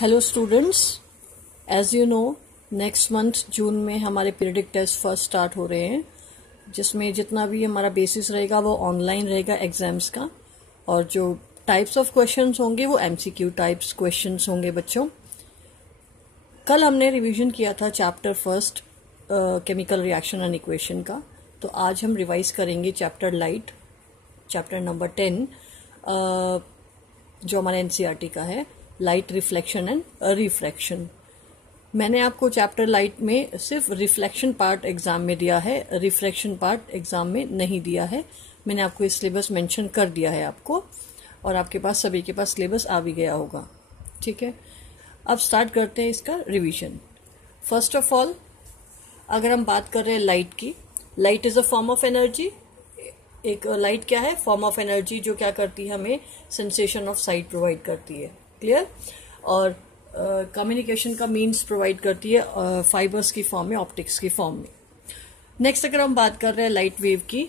Hello students, as you know next month June में हमारे periodic test first start हो रहे हैं, जिसमें जितना भी हमारा बेसिस रहेगा वो ऑनलाइन रहेगा एग्जाम्स का। और जो टाइप्स ऑफ क्वेश्चंस होंगे वो एमसीक्यू टाइप्स क्वेश्चंस होंगे बच्चों। कल हमने रिवीजन किया था chapter first chemical reaction and equation का, तो आज हम रिवाइज करेंगे चैप्टर लाइट, चैप्टर नंबर 10 जो हमारे एनसीईआरटी का है, लाइट रिफ्लेक्शन एंड रिफ्रैक्शन। मैंने आपको चैप्टर लाइट में सिर्फ रिफ्लेक्शन पार्ट एग्जाम में दिया है, रिफ्रैक्शन पार्ट एग्जाम में नहीं दिया है। मैंने आपको इस सिलेबस मेंशन कर दिया है आपको, और आपके पास सभी के पास सिलेबस आ भी गया होगा। ठीक है, अब स्टार्ट करते हैं इसका रिवीजन। फर्स्ट ऑफ ऑल, अगर हम बात कर रहे हैं लाइट की, light is a form of energy. एक लाइट क्या है? फॉर्म ऑफ एनर्जी जो क्या करती है, हमें सेंसेशन ऑफ साइट प्रोवाइड करती है, क्लियर। और कम्युनिकेशन का मीन्स प्रोवाइड करती है फाइबर्स की फॉर्म में, ऑप्टिक्स की फॉर्म में। नेक्स्ट अगर हम बात कर रहे हैं लाइट वेव की,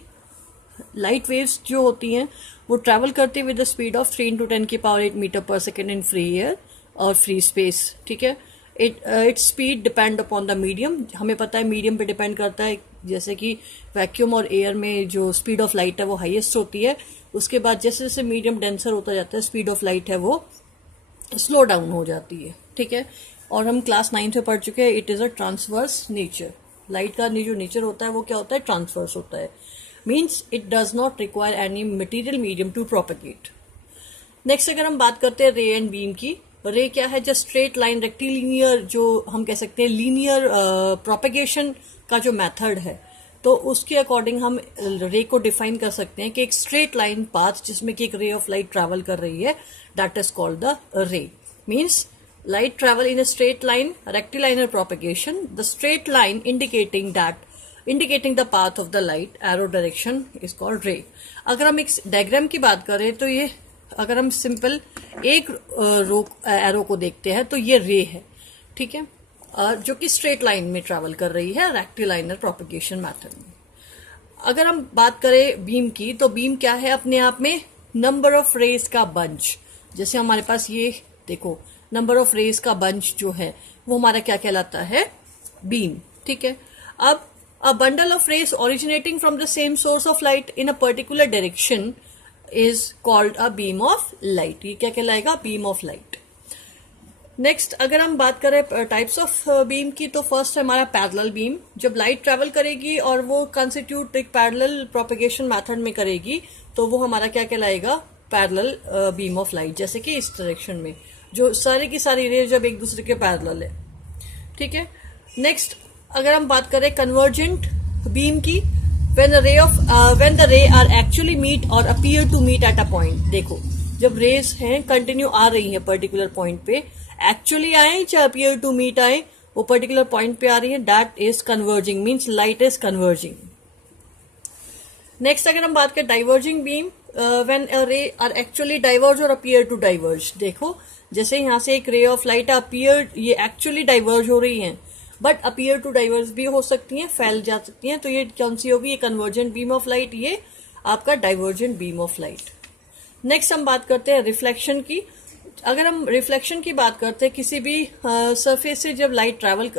लाइट वेव्स जो होती हैं वो ट्रैवल करती है with the speed of 3 × 10⁸ metre per second in free air और फ्री स्पेस। ठीक है, it's speed depend upon the medium. हमें पता है मीडियम पे डिपेंड करता है, जैसे कि वैक्यूम और एयर में जो स्पीड ऑफ लाइट है वो हाईएस्ट होती है। उसके बाद जैसे जैसे मीडियम डेंसर होता जाता है, स्पीड ऑफ लाइट है वो स्लो डाउन हो जाती है। ठीक है, और हम क्लास 9 में पढ़ चुके हैं, it is a transverse nature. Light का जो नेचर होता है वो क्या होता है? ट्रांसवर्स होता है, means it does not require any material medium to propagate. Next अगर हम बात करते हैं रे एंड बीम की, रे क्या है? जस्ट स्ट्रेट लाइन रेक्टिलिनियर, जो हम कह सकते हैं लीनियर प्रोपेगेशन का जो मेथड है, तो उसके अकॉर्डिंग हम रे को डिफाइन कर सकते हैं कि एक स्ट्रेट लाइन पाथ जिसमें कि एक रे ऑफ लाइट ट्रैवल कर रही है, दैट इज कॉल्ड द रे। Means light travel in a straight line, rectilinear propagation. The straight line indicating the path of the light, arrow direction is called ray. अगर हम एक diagram की बात करें तो ये, अगर हम सिंपल एक एरो को देखते हैं तो ये रे है, ठीक है, जो कि स्ट्रेट लाइन में ट्रैवल कर रही है रेक्टिलाइनर प्रोपेगेशन मेथड में। अगर हम बात करें बीम की, तो बीम क्या है? अपने आप में नंबर ऑफ रेज का बंच। जैसे हमारे पास ये देखो, नंबर ऑफ रेज का बंच जो है वो हमारा क्या कहलाता है? बीम। ठीक है, अब a bundle of rays originating from the same source of light in a particular direction is called a beam of light. ये क्या कहलाएगा? Beam of light. नेक्स्ट अगर हम बात करें टाइप्स ऑफ बीम की, तो फर्स्ट है हमारा पैरेलल बीम। जब लाइट ट्रेवल करेगी और वो कंस्टिट्यूट एक पैरेलल प्रोपेगेशन मेथड में करेगी, तो वो हमारा क्या कहलाएगा? Parallel beam of light. जैसे कि इस डायरेक्शन में जो सारी की सारी रे जब एक दूसरे के पैरेलल है। ठीक है, नेक्स्ट अगर हम बात करें कन्वर्जेंट बीम की, when the ray are actually meet और appear to meet at a point. देखो, जब रेज हैं कंटिन्यू आ रही है पर्टिकुलर पॉइंट पे, एक्चुअली आए चाहे अपीयर टू मीट आए, वो पर्टिकुलर पॉइंट पे आ रही है, that is converging, means light is converging. Next अगर हम बात करें डाइवर्जिंग बीम, व्हेन अ रे आर एक्चुअली डाइवर्ज और अपीयर टू डाइवर्ज। देखो, जैसे यहां से एक रे ऑफ लाइट अपीयर, ये एक्चुअली डाइवर्ज हो रही हैं, बट अपीयर टू डाइवर्ज भी हो सकती हैं, फैल जा सकती हैं, तो ये कौन सी होगी? ये कन्वर्जेंट बीम ऑफ लाइट, ये आपका divergent beam of light. Next हम बात करते हैं रिफ्लेक्शन की। अगर हम रिफ्लेक्शन की बात करते हैं, किसी भी सरफेस से जब लाइट ट्रैवल,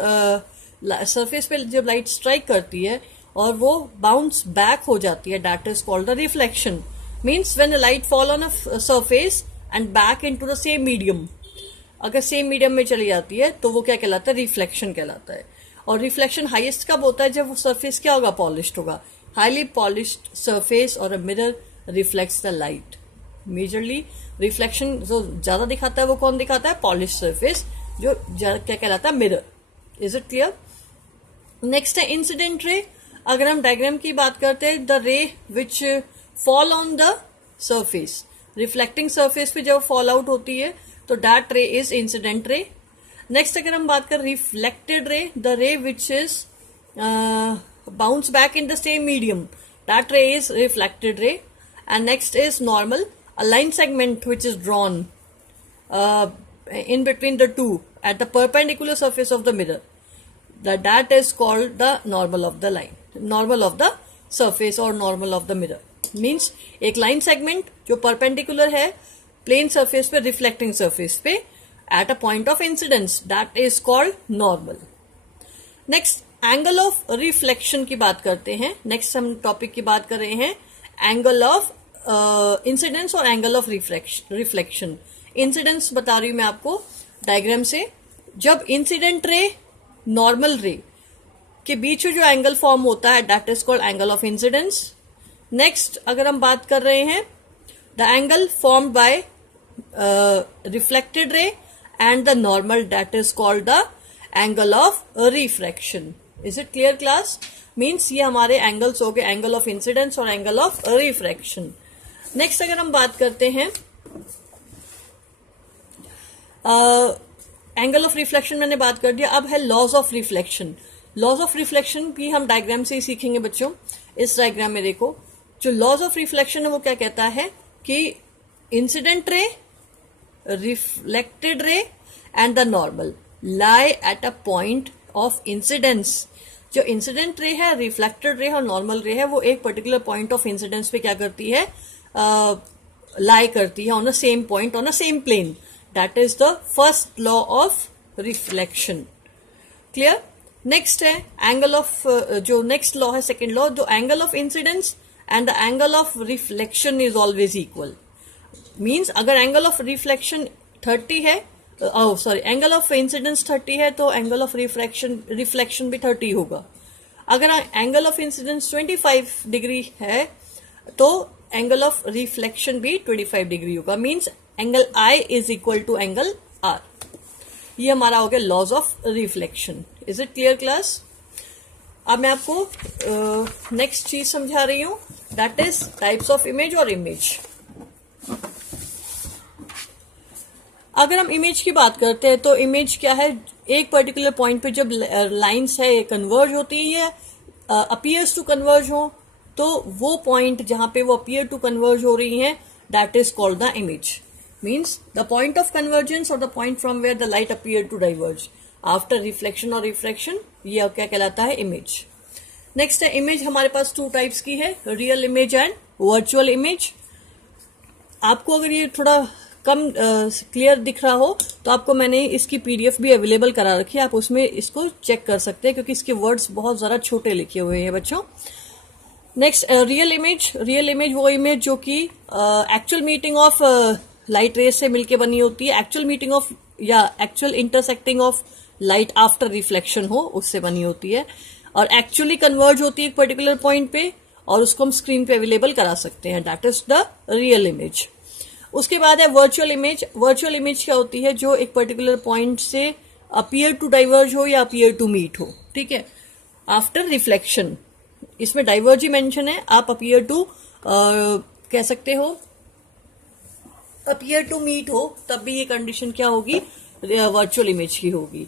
सरफेस पे जब लाइट स्ट्राइक करती है और वो बाउंस बैक हो जाती है, that is called the reflection. Means when the light fall on a surface and back into the same medium, अगर सेम मीडियम में चली जाती है तो वो क्या कहलाता है? रिफ्लेक्शन कहलाता है। और रिफ्लेक्शन हाईएस्ट कब होता है? जब वो सरफेस क्या होगा? पॉलिश्ड होगा। हाईली पॉलिश्ड सरफेस और a mirror reflects the light. Majorly reflection जो ज्यादा दिखाता है वो कौन दिखाता है? पॉलिश्ड सरफेस, जो क्या कहलाता है? Mirror. Is it clear? Next है इंसिडेंट रे। अगर हम डायग्राम की बात करते हैं, the ray which fall on the surface, reflecting surface पे जब फॉल आउट होती है तो that ray is incident ray. Next अगर हम बात करें reflected ray, the ray which is bounce back in the same medium, that ray is reflected ray. And next is normal, a line segment which is drawn in between the two at the perpendicular surface of the mirror, that is called the normal of the line, normal of the surface or normal of the mirror। Means एक line segment जो perpendicular है plane surface पे, reflecting surface पे, at a point of incidence, that is called normal. Next, angle of reflection की बात करते हैं. Next हम टॉपिक की बात कर रहे हैं एंगल ऑफ इंसिडेंस और एंगल ऑफ रिफ्लेक्शन. इंसिडेंस बता रही हूं मैं आपको डायग्राम से. जब इंसिडेंट रे नॉर्मल रे के बीच में जो एंगल फॉर्म होता है that is called angle of incidence. Next अगर हम बात कर रहे हैं the angle formed by reflected ray and the normal, that is called the angle of refraction. Is it clear class? Means ये हमारे एंगल्स हो गए, एंगल ऑफ इंसिडेंस और एंगल ऑफ रिफ्रैक्शन. नेक्स्ट अगर हम बात करते हैं एंगल ऑफ रिफ्लेक्शन मैंने बात कर दिया. अब है laws of reflection. Laws of reflection भी हम डायग्राम से ही सीखेंगे बच्चों. इस डायग्राम में देखो, जो लॉज ऑफ रिफ्लेक्शन है वो क्या कहता है कि incident ray, reflected ray and the normal lie at a point of incidence. जो इंसिडेंट रे है, रिफ्लेक्टेड रे है और नॉर्मल रे है, वो एक पर्टिकुलर पॉइंट ऑफ इंसिडेंस पे क्या करती है, लाई करती है on a same point, on a same plane. That is the first law of reflection. Clear? Next है एंगल ऑफ, जो नेक्स्ट लॉ है सेकेंड लॉ, जो angle of incidence and the angle of reflection is always equal. Means अगर angle of reflection 30 है, angle of incidence 30 है तो angle of reflection भी 30 होगा. अगर एंगल ऑफ इंसिडेंस 25 डिग्री है तो एंगल ऑफ रिफ्लेक्शन भी 25 डिग्री होगा. Means angle I is equal to angle R. ये हमारा हो गया laws of reflection. Is it clear class? अब मैं आपको नेक्स्ट चीज समझा रही हूं, that is types of image और इमेज. अगर हम इमेज की बात करते हैं तो इमेज क्या है, एक पर्टिकुलर पॉइंट पे जब लाइंस है ये कन्वर्ज होती है, अपीयर्स टू कन्वर्ज हो, तो वो पॉइंट जहां पे वो अपीयर टू कन्वर्ज हो रही है that is called the image. Means the point of convergence or the point from where the light appear to diverge after reflection or refraction, ये क्या कहलाता है, इमेज. नेक्स्ट है इमेज. हमारे पास 2 टाइप्स की है, real image and virtual image. आपको अगर ये थोड़ा कम क्लियर दिख रहा हो तो आपको मैंने इसकी पीडीएफ भी अवेलेबल करा रखी है, आप उसमें इसको चेक कर सकते हैं क्योंकि इसके वर्ड्स बहुत ज्यादा छोटे लिखे हुए हैं बच्चों. Next real image. Real image वो इमेज जो कि actual meeting of light rays से मिलके बनी होती है, एक्चुअल मीटिंग ऑफ या actual intersecting of light after reflection हो उससे बनी होती है, और एक्चुअली कन्वर्ज होती है एक पर्टिकुलर पॉइंट पे और उसको हम स्क्रीन पे अवेलेबल करा सकते हैं. That is the real image. उसके बाद है वर्चुअल इमेज. वर्चुअल इमेज क्या होती है, जो एक पर्टिकुलर पॉइंट से अपीयर टू डाइवर्ज हो या अपीयर टू मीट हो, ठीक है, आफ्टर रिफ्लेक्शन. इसमें डाइवर्ज ही मेंशन है, आप अपीयर टू कह सकते हो, अपीयर टू मीट हो तब भी ये कंडीशन क्या होगी, वर्चुअल इमेज की होगी.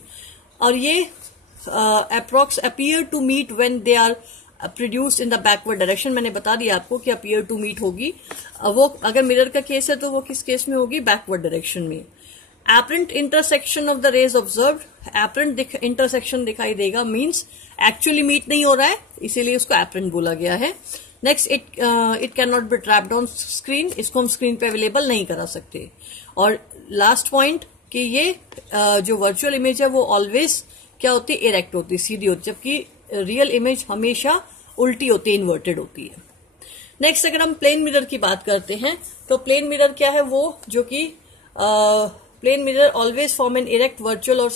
और ये approx appear to meet when they are produce in the backward direction. मैंने बता दिया आपको कि अपीयर टू मीट होगी, वो अगर मिरर का केस है तो वो किस केस में होगी, बैकवर्ड डायरेक्शन में. Apparent intersection of the rays observed. Apparent intersection दिखाई देगा, मीन्स एक्चुअली मीट नहीं हो रहा है, इसीलिए उसको एपरेंट बोला गया है. Next it can not be trapped on screen. इसको हम स्क्रीन पे अवेलेबल नहीं करा सकते. और लास्ट पॉइंट कि ये जो वर्चुअल इमेज है वो ऑलवेज क्या होती है, इरेक्ट होती है, सीधी होती है, जबकि रियल इमेज हमेशा उल्टी होती है, इन्वर्टेड होती है. नेक्स्ट अगर हम प्लेन मिरर की बात करते हैं तो प्लेन मिरर क्या है, वो जो कि plane mirror always form an erect virtual और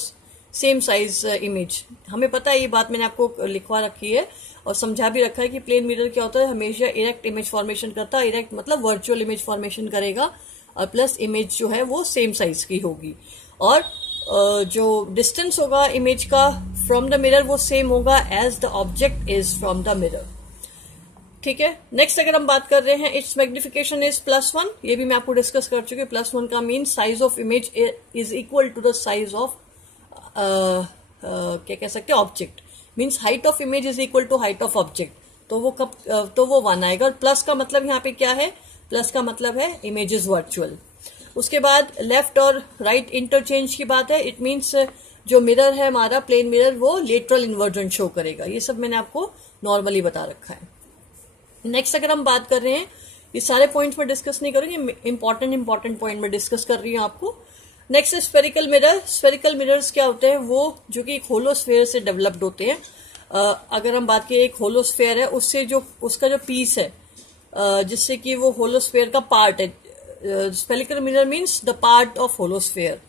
सेम साइज इमेज. हमें पता है, ये बात मैंने आपको लिखवा रखी है और समझा भी रखा है कि प्लेन मिरर क्या होता है, हमेशा इरेक्ट इमेज फॉर्मेशन करता है. इरेक्ट मतलब वर्चुअल इमेज फॉर्मेशन करेगा और प्लस इमेज जो है वो सेम साइज की होगी, और जो डिस्टेंस होगा इमेज का फ्रॉम द मिरर वो सेम होगा as the object is from the mirror. ठीक है. नेक्स्ट अगर हम बात कर रहे हैं, इट्स मैग्निफिकेशन इज +1. ये भी मैं आपको डिस्कस कर चुकी हूँ. +1 का mean size of image is equal to the size of क्या कह सकते हैं, object. Means height of image is equal to height of object. तो वो कब, तो वो 1 आएगा. और प्लस का मतलब यहाँ पे क्या है, प्लस का मतलब है इमेज इज वर्चुअल. उसके बाद लेफ्ट और राइट इंटरचेंज की बात है. इट मीन्स जो मिरर है हमारा प्लेन मिरर वो लेटरल इन्वर्जन शो करेगा. ये सब मैंने आपको नॉर्मली बता रखा है. नेक्स्ट अगर हम बात कर रहे हैं, ये सारे पॉइंट्स में डिस्कस नहीं करेंगे, इंपॉर्टेंट पॉइंट में डिस्कस कर रही हूँ आपको. Next spherical mirror. Spherical mirrors क्या होते हैं, वो जो कि एक होलो स्फेयर से डेवलप्ड होते हैं। अगर हम बात करें, एक होलो स्फेयर है, उससे जो उसका जो पीस है, जिससे कि वो होलो स्फेयर का पार्ट है। Spherical mirror means the part of hollow sphere,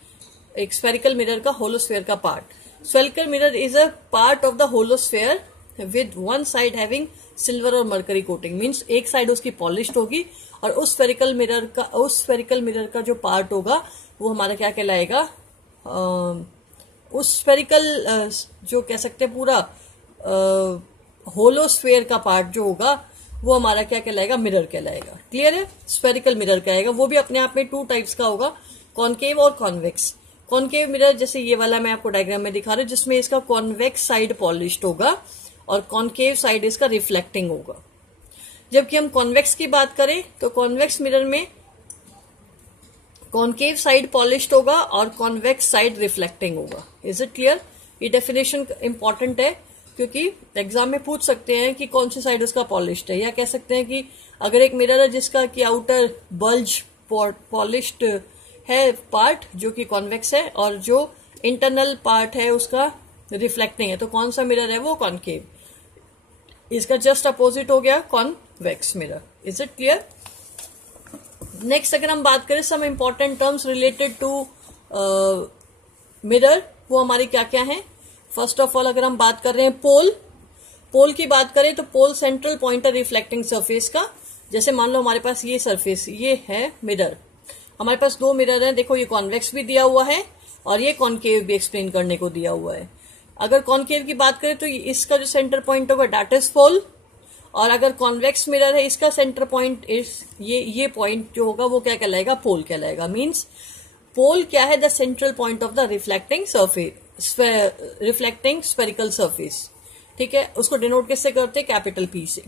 एक स्फेरिकल मिरर का होलो स्फेयर का part. Spherical mirror is a part of the hollow sphere with one side having silver और मरकरी कोटिंग, मीन्स एक side उसकी polished होगी और उस spherical mirror का जो पार्ट होगा वो हमारा क्या कहलाएगा, उस स्फेरिकल जो कह सकते हैं पूरा होलो स्फेयर का पार्ट जो होगा वो हमारा क्या कहलाएगा, मिरर कहलाएगा। क्लियर है? स्फेरिकल मिरर कहलाएगा। वो भी अपने आप में टू टाइप्स का होगा, कॉनकेव और कॉन्वेक्स। कॉनकेव मिरर जैसे ये वाला मैं आपको डायग्राम में दिखा रहा हूं, जिसमें इसका कॉन्वेक्स साइड पॉलिश्ड होगा और कॉनकेव साइड इसका रिफ्लेक्टिंग होगा। जबकि हम कॉन्वेक्स की बात करें तो कॉन्वेक्स मिरर में कॉनकेव साइड पॉलिश्ड होगा और कॉन्वेक्स साइड रिफ्लेक्टिंग होगा। Is it clear? ये डेफिनेशन इंपॉर्टेंट है क्योंकि एग्जाम में पूछ सकते हैं कि कौन सी साइड उसका पॉलिश्ड है, या कह सकते हैं कि अगर एक मिरर है जिसका कि आउटर बल्ज पॉलिश्ड है पार्ट जो कि कॉन्वेक्स है और जो इंटरनल पार्ट है उसका रिफ्लेक्टिंग है, तो कौन सा मिरर है वो कॉनकेव। इसका जस्ट अपोजिट हो गया convex mirror. Is it clear? Next अगर हम बात करें some important terms related to mirror, वो हमारी क्या क्या है। फर्स्ट ऑफ ऑल अगर हम बात कर रहे हैं पोल की बात करें तो पोल सेंट्रल पॉइंट है रिफ्लेक्टिंग सरफेस का। जैसे मान लो हमारे पास ये सरफेस, ये है मिरर, हमारे पास दो मिरर हैं, देखो ये कॉन्वेक्स भी दिया हुआ है और ये कॉनकेव भी एक्सप्लेन करने को दिया हुआ है। अगर कॉनकेव की बात करें तो इसका जो सेंटर पॉइंट होगा दैट इज पोल, और अगर कॉन्वेक्स मिरर है इसका सेंटर पॉइंट ये पॉइंट जो होगा वो क्या कहलाएगा, पोल कहलाएगा। मीन्स पोल क्या है, the central point of the reflecting spherical surface. ठीक है, उसको डिनोट किससे करते हैं, कैपिटल पी से,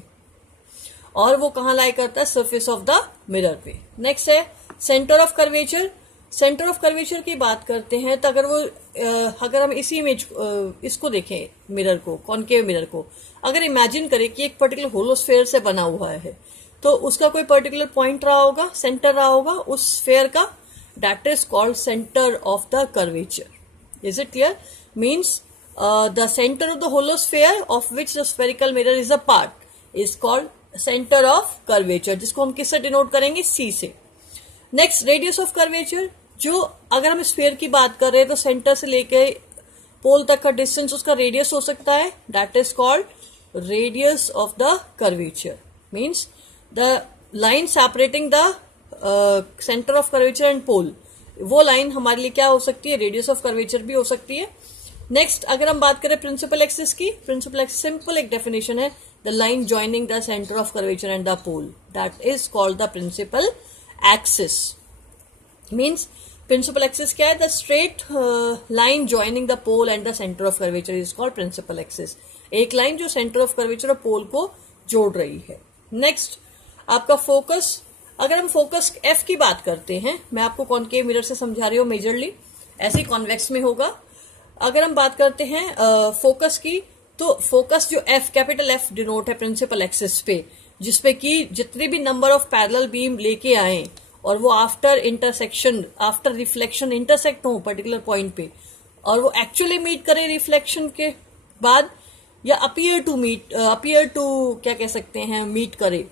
और वो कहां लाई करता है, सरफेस ऑफ द मिरर पे। नेक्स्ट है centre of curvature. Centre of curvature की बात करते हैं तो अगर हम इसी इमेज इसको देखें, मिरर को, कॉनकेव मिरर को, अगर इमेजिन करें कि एक पर्टिकुलर होलो स्फेयर से बना हुआ है तो उसका कोई पर्टिकुलर पॉइंट रहा होगा, सेंटर रहा होगा उस स्फेयर का, that is called centre of the curvature. Is it clear? Means the centre of the hollow sphere of which the spherical mirror is a part is called centre of curvature, जिसको हम किससे denote करेंगे, सी से। Next radius of curvature, जो अगर हम sphere की बात कर रहे हैं तो सेंटर से लेके पोल तक का डिस्टेंस उसका रेडियस हो सकता है, that is called radius of the curvature. Means the line separating the centre of curvature and pole, वो लाइन हमारे लिए क्या हो सकती है, रेडियस ऑफ कर्वेचर भी हो सकती है। नेक्स्ट अगर हम बात करें प्रिंसिपल एक्सिस की, प्रिंसिपल एक्सिस सिंपल एक डेफिनेशन है, the line joining the centre of curvature and the pole, that is called the principal axis. Means principal axis क्या है, the straight line joining the pole and the centre of curvature is called principal axis. एक line जो centre of curvature और pole को जोड़ रही है। Next आपका फोकस, अगर हम फोकस एफ की बात करते हैं, मैं आपको कॉनकेव मिरर से समझा रही हूँ मेजरली, ऐसे ही कॉन्वेक्स में होगा। अगर हम बात करते हैं फोकस की, तो फोकस जो एफ, कैपिटल एफ डिनोट है प्रिंसिपल एक्सिस पे, जिसपे कि जितने भी नंबर ऑफ पैरेलल बीम लेके आए और वो after intersection, after reflection intersect हो पर्टिकुलर पॉइंट पे, और वो एक्चुअली मीट करे रिफ्लेक्शन के बाद, या अपियर टू क्या कह सकते हैं, मीट करे,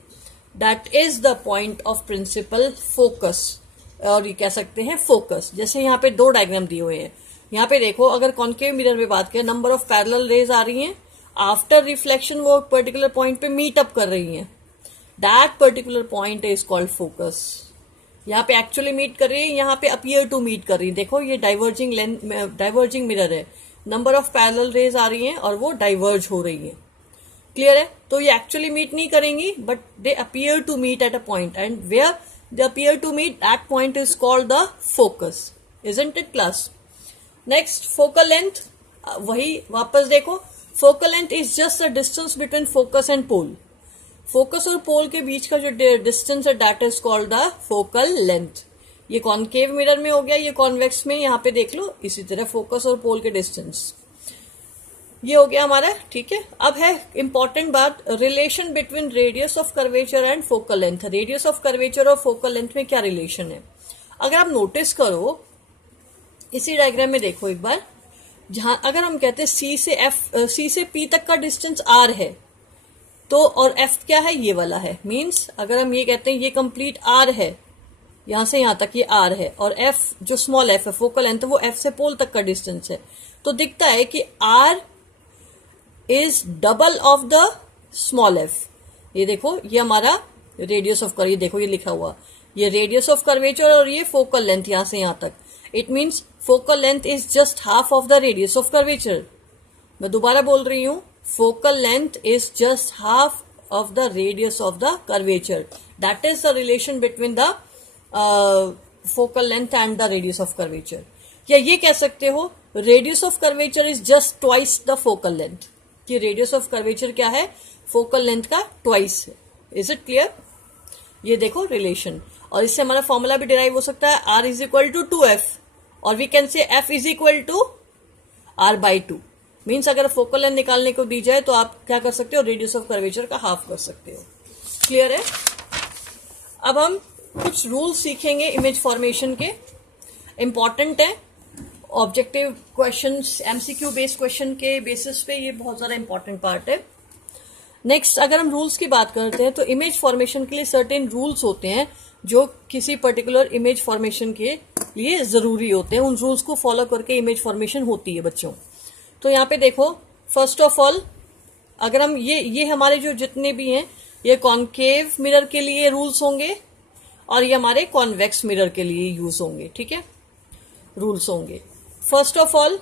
that is the point of principal focus, और ये कह सकते हैं फोकस। जैसे यहाँ पे दो डायग्राम दिए हुए हैं, यहाँ पे देखो अगर कॉनकेव मिरर में बात करें, नंबर ऑफ पैरेलल रेज आ रही हैं, आफ्टर रिफ्लेक्शन वो पर्टिकुलर पॉइंट पे मीट अप कर रही हैं, that particular point is called focus. यहाँ पे एक्चुअली मीट कर रही है, यहाँ पे अपियर टू मीट कर रही है। देखो ये डाइवर्जिंग मिरर है, नंबर ऑफ पैरेलल रेज आ रही हैं और वो डाइवर्ज हो रही हैं। क्लियर है? तो ये एक्चुअली मीट नहीं करेंगी, but they appear to meet at a point, and where they appear to meet that point is called the focus. Isn't it class? Next focal length, वही वापस देखो, focal length is just the distance between focus and pole. Focus और pole के बीच का जो distance है that is called the focal length. ये कॉनकेव मिरर में हो गया, ये कॉन्वेक्स में, यहाँ पे देख लो इसी तरह फोकस और पोल के डिस्टेंस, ये हो गया हमारा। ठीक है, अब है इंपॉर्टेंट बात, relation between radius of curvature and focal length. Radius of curvature और फोकल लेंथ में क्या रिलेशन है? अगर आप नोटिस करो इसी डायग्राम में देखो एक बार, जहां अगर हम कहते हैं सी से पी तक का डिस्टेंस आर है, तो और एफ क्या है, ये वाला है, मीन्स अगर हम ये कहते हैं ये कंप्लीट आर है, यहां से यहां तक ये आर है, और एफ जो स्मॉल एफ है फोकल लेंथ, वो एफ से पोल तक का डिस्टेंस है, तो दिखता है कि R is double of the small F. ये देखो, ये हमारा रेडियस ऑफ कर्व, ये देखो ये लिखा हुआ, ये रेडियस ऑफ कर्वेचर और ये फोकल लेंथ यहां से यहां तक। It means focal length is just half of the radius of curvature. मैं दोबारा बोल रही हूं, focal length is just half of the radius of the curvature. That is the relation between the focal length and the radius of curvature. या ये कह सकते हो radius of curvature is just twice the focal length. कि radius of curvature क्या है, focal length का twice है. Is it clear? ये देखो relation, और इससे हमारा फॉर्मूला भी डिराइव हो सकता है, r is equal to 2f, और we can say f is equal to r by 2. Means अगर फोकल लेंथ निकालने को दी जाए तो आप क्या कर सकते हो, रेडियस ऑफ कर्वेचर का हाफ कर सकते हो। क्लियर है? अब हम कुछ रूल्स सीखेंगे इमेज फॉर्मेशन के, इंपॉर्टेंट है, objective questions, MCQ based question के बेसिस पे ये बहुत ज्यादा इंपॉर्टेंट पार्ट है। नेक्स्ट, अगर हम रूल्स की बात करते हैं तो इमेज फॉर्मेशन के लिए सर्टेन रूल्स होते हैं जो किसी पर्टिकुलर इमेज फॉर्मेशन के लिए जरूरी होते हैं। उन रूल्स को फॉलो करके इमेज फॉर्मेशन होती है बच्चों। तो यहाँ पे देखो, फर्स्ट ऑफ ऑल अगर हम ये हमारे जो जितने भी हैं, ये कॉनकेव मिरर के लिए रूल्स होंगे और ये हमारे कॉन्वेक्स मिरर के लिए यूज होंगे। ठीक है, रूल्स होंगे। फर्स्ट ऑफ ऑल,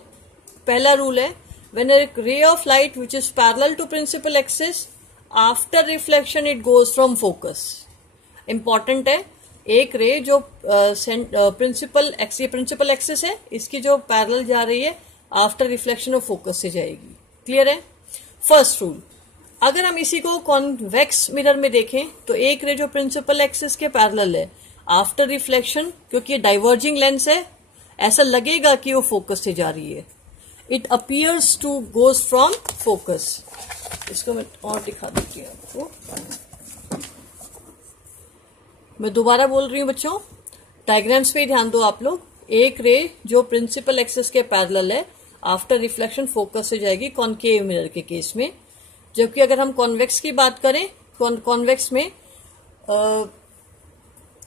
पहला रूल है, when a ray of light which is parallel to principal axis, after reflection it goes from focus. Important है, एक रे जो प्रिंसिपल एक्सिस है, इसकी जो पैरेलल जा रही है, आफ्टर रिफ्लेक्शन ऑफ फोकस से जाएगी। क्लियर है? First rule. अगर हम इसी को कॉन्वेक्स मिरर में देखें तो एक रे जो प्रिंसिपल एक्सिस के पैरेलल है, आफ्टर रिफ्लेक्शन, क्योंकि ये डाइवर्जिंग लेंस है, ऐसा लगेगा कि वो फोकस से जा रही है। It appears to goes from focus. इसको मैं और दिखा देती हूँ आपको। मैं दोबारा बोल रही हूँ बच्चों, डायग्राम्स पे ध्यान दो आप लोग। एक रे जो प्रिंसिपल एक्सिस के पैरेलल है, आफ्टर रिफ्लेक्शन फोकस से जाएगी कॉनकेव मिरर के केस में। जबकि अगर हम कॉन्वेक्स की बात करें, कॉन्वेक्स में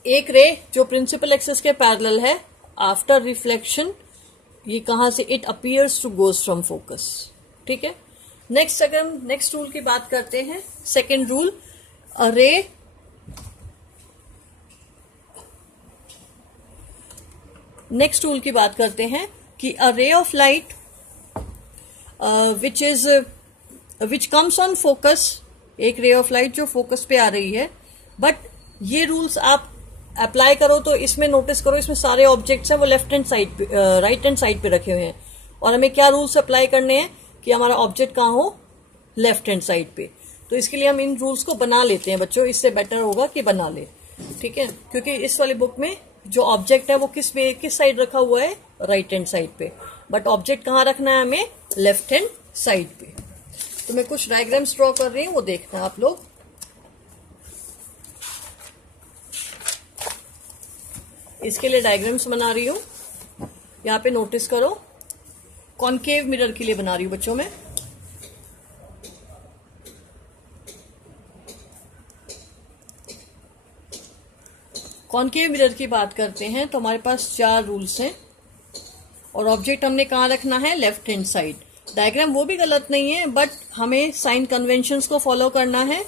एक रे जो प्रिंसिपल एक्सिस के पैरेलल है, आफ्टर रिफ्लेक्शन, ये कहां से, it appears to goes from focus. ठीक है। नेक्स्ट, अगर हम नेक्स्ट रूल की बात करते हैं, सेकेंड रूल, अ रे नेक्स्ट रूल की बात करते हैं कि a ray of light which comes on focus, एक रे ऑफ लाइट जो फोकस पे आ रही है, बट ये रूल्स आप अप्लाई करो तो इसमें नोटिस करो, इसमें सारे ऑब्जेक्ट्स हैं वो लेफ्ट हैंड साइड पे, राइट हैंड साइड पे रखे हुए हैं, और हमें क्या रूल्स अप्लाई करने हैं कि हमारा ऑब्जेक्ट कहाँ हो, लेफ्ट हैंड साइड पे। तो इसके लिए हम इन रूल्स को बना लेते हैं बच्चों, इससे बेटर होगा कि बना ले। ठीक है, क्योंकि इस वाली बुक में जो ऑब्जेक्ट है वो किस साइड रखा हुआ है, राइट हैंड साइड पे, बट ऑब्जेक्ट कहाँ रखना है हमें, लेफ्ट हैंड साइड पे। तो मैं कुछ डायग्राम्स ड्रॉ कर रही हूँ, वो देखना आप लोग। इसके लिए डायग्राम्स बना रही हूँ, यहाँ पे नोटिस करो, कॉनकेव मिरर के लिए बना रही हूँ बच्चों में। कॉनकेव मिरर की बात करते हैं तो हमारे पास 4 रूल्स हैं, और ऑब्जेक्ट हमने कहाँ रखना है, लेफ्ट हैंड साइड। डायग्राम वो भी गलत नहीं है, बट हमें साइन कन्वेंशंस को फॉलो करना है।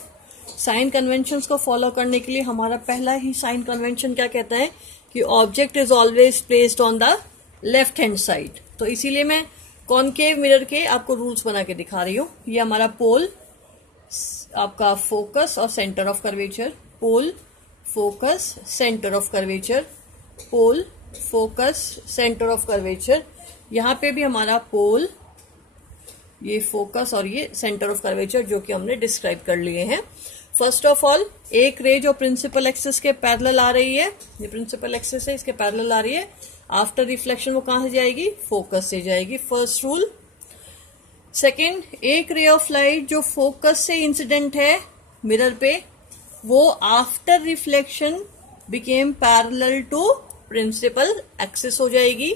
साइन कन्वेंशंस को फॉलो करने के लिए हमारा पहला ही साइन कन्वेंशन क्या कहता है कि object is always placed on the left hand side. तो इसीलिए मैं कॉनकेव मिरर के आपको रूल्स बना के दिखा रही हूँ। ये हमारा पोल, आपका फोकस और centre of curvature, pole, focus, centre of curvature, pole, focus, centre of curvature. यहाँ पे भी हमारा पोल, ये फोकस और ये सेंटर ऑफ कर्वेचर, जो कि हमने डिस्क्राइब कर लिए हैं। फर्स्ट ऑफ ऑल, एक रे जो प्रिंसिपल एक्सिस के पैरेलल आ रही है, ये प्रिंसिपल एक्सिस है, इसके पैरेलल आ रही है, आफ्टर रिफ्लेक्शन वो कहां से जाएगी, फोकस से जाएगी। First rule. सेकेंड, एक रे ऑफ लाइट जो फोकस से इंसिडेंट है मिरर पे, वो after reflection became parallel to principal axis हो जाएगी।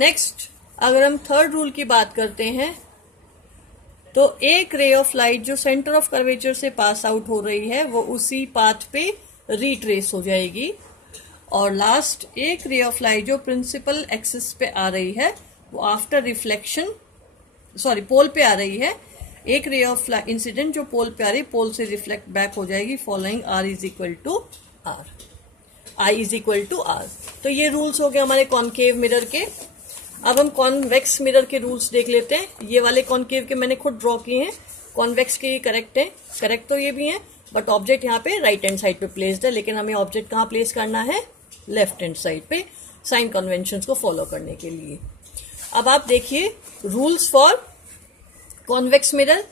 नेक्स्ट अगर हम थर्ड रूल की बात करते हैं तो एक रे ऑफ लाइट जो सेंटर ऑफ कर्वेचर से पास आउट हो रही है वो उसी पाथ पे रिट्रेस हो जाएगी, और लास्ट एक रे ऑफ लाइट जो प्रिंसिपल एक्सिस पे आ रही है वो आफ्टर रिफ्लेक्शन पोल पे आ रही है, एक रे ऑफ इंसिडेंट जो पोल पे आ रही है पोल से रिफ्लेक्ट बैक हो जाएगी following R is equal to R, I is equal to R. तो ये रूल्स हो गए हमारे कॉनकेव मिरर के। अब हम कॉन्वेक्स मिरर के रूल्स देख लेते हैं। ये वाले कॉनकेव के मैंने खुद ड्रॉ किए हैं, कॉन्वेक्स के ये करेक्ट है, करेक्ट तो ये भी है, बट ऑब्जेक्ट यहाँ पे राइट हैंड साइड पे प्लेस्ड है, लेकिन हमें ऑब्जेक्ट कहाँ प्लेस करना है, लेफ्ट हैंड साइड पे, साइन कन्वेंशन को फॉलो करने के लिए। अब आप देखिए रूल्स फॉर कॉन्वेक्स मिरर।